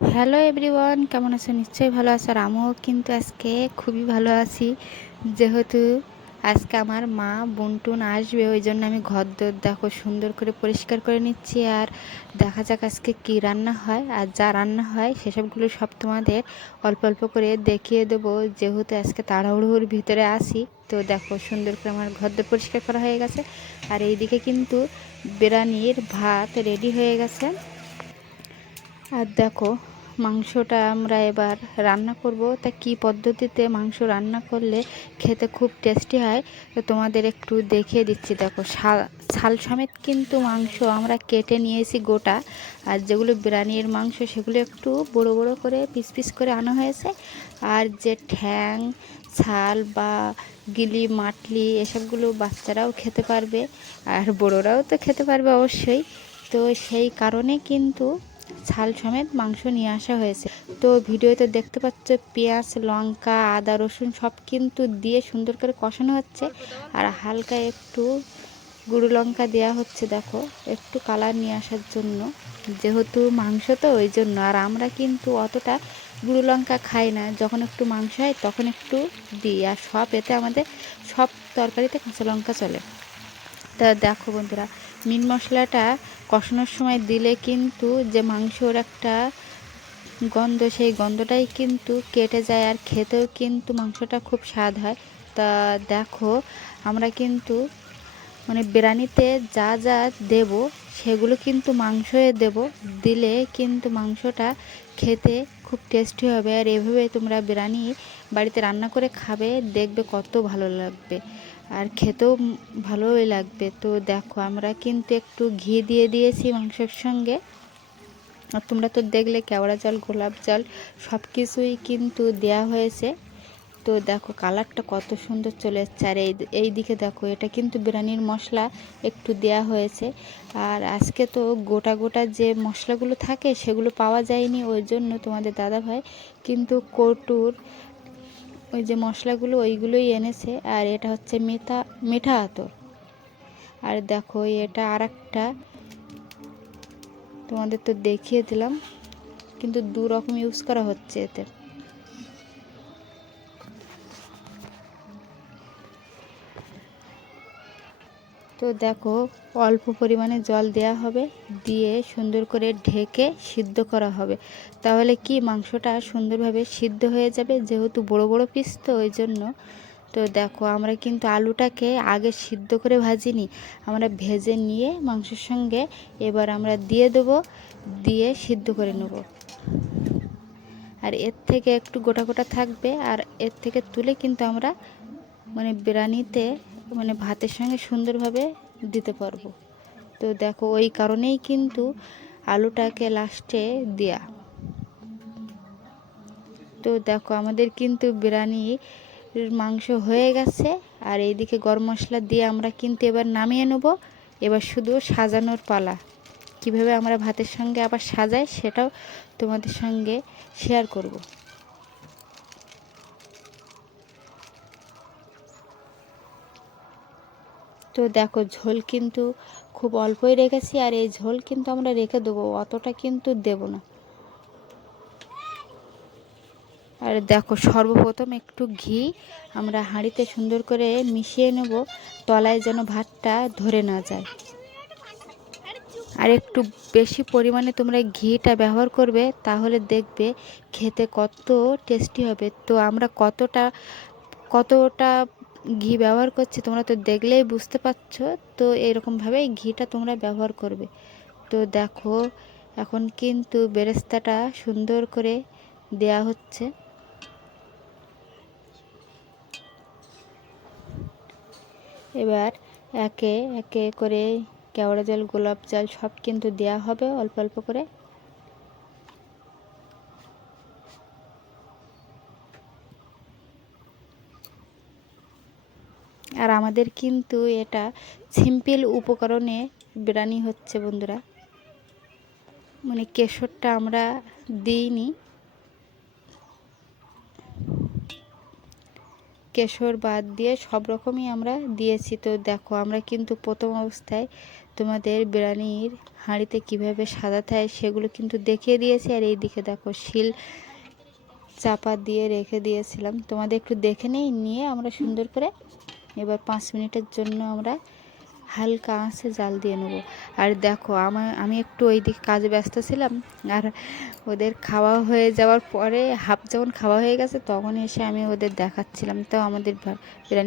Hello everyone, কেমন আছো? নিশ্চয়ই ভালো আছো। আর আমিও কিন্তু আজকে খুবই ভালো আছি, যেহেতু আজকে আমার মা বোনটুন আসবে। ওই জন্য আমি ঘরদোর দেখো সুন্দর করে পরিষ্কার করে নিচ্ছি। আর দেখা যাক আজকে কি রান্না হয়। আর যা রান্না হয় সেসবগুলো সব তোমাদের অল্প অল্প করে দেখিয়ে দেবো, যেহেতু আজকে তাড়াহুড়োর ভিতরে আসি। তো দেখো সুন্দর করে আমার ঘরদোর পরিষ্কার করা হয়ে গেছে। আর এইদিকে কিন্তু বিরিয়ানির ভাত রেডি হয়ে গেছে। আর দেখো মাংসটা আমরা এবার রান্না করব। তা কী পদ্ধতিতে মাংস রান্না করলে খেতে খুব টেস্টি হয় তো তোমাদের একটু দেখিয়ে দিচ্ছি। দেখো ছাল সমেত কিন্তু মাংস আমরা কেটে নিয়েছি গোটা। আর যেগুলো বিরিয়ানির মাংস সেগুলো একটু বড় বড় করে পিস পিস করে আনা হয়েছে। আর যে ঠ্যাং, ছাল বা গিলি মাটলি এসবগুলো বাচ্চারাও খেতে পারবে, আর বড়োরাও তো খেতে পারবে অবশ্যই। তো সেই কারণে কিন্তু ছাল সমেত মাংস নিয়ে আসা হয়েছে। তো ভিডিওতে দেখতে পাচ্ছ পেঁয়াজ, লঙ্কা, আদা, রসুন সব কিন্তু দিয়ে সুন্দর করে কষানো হচ্ছে। আর হালকা একটু গুঁড়ো লঙ্কা দেওয়া হচ্ছে, দেখো একটু কালার নিয়ে আসার জন্য, যেহেতু মাংস তো ওই জন্য। আর আমরা কিন্তু অতটা গুঁড়ো লঙ্কা খাই না, যখন একটু মাংস হয় তখন একটু দিই। আর সব এতে আমাদের সব তরকারিতে কাঁচা লঙ্কা চলে। তা দেখো বন্ধুরা, মিট মশলাটা কষানোর সময় দিলে কিন্তু যে মাংসর একটা গন্ধ, সেই গন্ধটাই কিন্তু কেটে যায়। আর খেতেও কিন্তু মাংসটা খুব স্বাদ হয়। তা দেখো আমরা কিন্তু বিরিয়ানিতে যা যা দেব সেগুলো কিন্তু মাংসয়ে দেব, দিলে কিন্তু মাংসটা খেতে খুব টেস্টি হবে। আর এভাবে তোমরা বিরিয়ানি বাড়িতে রান্না করে খাবে, দেখবে কত ভালো লাগবে, আর খেতেও ভালোই লাগবে। তো দেখো আমরা কিন্তু একটু ঘি দিয়ে দিয়েছি মাংসের সঙ্গে। আর তোমরা তো দেখলে কেওড়া জল, গোলাপ জল সব কিছুই কিন্তু দেয়া হয়েছে। তো দেখো কালারটা কত সুন্দর চলে এসছে। আর এই দিকে দেখো এটা কিন্তু বিরিয়ানির মশলা একটু দেয়া হয়েছে। আর আজকে তো গোটা গোটা যে মশলাগুলো থাকে সেগুলো পাওয়া যায়নি, ওই জন্য তোমাদের দাদাভাই কিন্তু কৌটুর ওই যে মশলাগুলো ওইগুলোই এনেছে। আর এটা হচ্ছে মিঠা আতর। আর দেখো এটা আর একটা তোমাদের তো দেখিয়ে দিলাম, কিন্তু দু রকম ইউজ করা হচ্ছে এতে। তো দেখো অল্প পরিমাণে জল দেয়া হবে, দিয়ে সুন্দর করে ঢেকে সিদ্ধ করা হবে। তাহলে কি মাংসটা সুন্দরভাবে সিদ্ধ হয়ে যাবে, যেহেতু বড় বড় পিস তো ওই জন্য। তো দেখো আমরা কিন্তু আলুটাকে আগে সিদ্ধ করে ভাজিনি, আমরা ভেজে নিয়ে মাংসের সঙ্গে এবার আমরা দিয়ে দেবো, দিয়ে সিদ্ধ করে নেব। আর এর থেকে একটু গোটা গোটা থাকবে, আর এর থেকে তুলে কিন্তু আমরা বিরিয়ানিতে ভাতের সঙ্গে সুন্দরভাবে দিতে পারবো। তো দেখো ওই কারণেই কিন্তু আলুটাকে লাস্টে দেয়া। তো দেখো আমাদের কিন্তু বিরিয়ানির মাংস হয়ে গেছে। আর এইদিকে গরম মশলা দিয়ে আমরা কিন্তু এবার নামিয়ে নেব। এবার শুধু সাজানোর পালা, কিভাবে আমরা ভাতের সঙ্গে আবার সাজাই সেটাও তোমাদের সঙ্গে শেয়ার করব। তো দেখো ঝোল কিন্তু খুব অল্পই রেখেছি, আর এই ঝোল কিন্তু আমরা রেখে দেবো, অতটা কিন্তু দেব না। আর দেখো সর্বপ্রথম একটু ঘি আমরা হাঁড়িতে সুন্দর করে মিশিয়ে নেব, তলায় যেন ভাতটা ধরে না যায়। আর একটু বেশি পরিমাণে তোমরা ঘিটা ব্যবহার করবে, তাহলে দেখবে খেতে কত টেস্টি হবে। তো আমরা কতটা ঘি ব্যবহার করছি তোমরা তো দেখলেই বুঝতে পারছো। তো এরকমভাবেই ঘিটা তোমরা ব্যবহার করবে। তো দেখো এখন কিন্তু বেরেস্তাটা সুন্দর করে দেয়া হচ্ছে। এবার একে একে করে কেওড়া জল, গোলাপ জল সব কিন্তু দেয়া হবে অল্প অল্প করে। আর আমাদের কিন্তু এটা সিম্পল উপকরণে বিরিয়ানি হচ্ছে বন্ধুরা, কেশরটা আমরা দিইনি, কেশর বাদ দিয়ে সব রকমই আমরা দিয়েছি। তো দেখো আমরা কিন্তু প্রথম অবস্থায় তোমাদের বিরিয়ানির হাঁড়িতে কিভাবে সাজাতে হয় সেগুলো কিন্তু দেখিয়ে দিয়েছি। আর এইদিকে দেখো শিল চাপা দিয়ে রেখে দিয়েছিলাম, তোমাদের একটু দেখে নিয়ে আমরা সুন্দর করে এবার 5 মিনিটের জন্য আমরা হালকা আঁচে জাল দিয়ে নেব। আর দেখো আমি একটু ওই দিকে কাজে ব্যস্ত ছিলাম, আর ওদের খাওয়া হয়ে যাওয়ার পরে হাফ যখন খাওয়া হয়ে গেছে তখন এসে আমি ওদের দেখাচ্ছিলাম। তো আমাদের বিরিয়ানি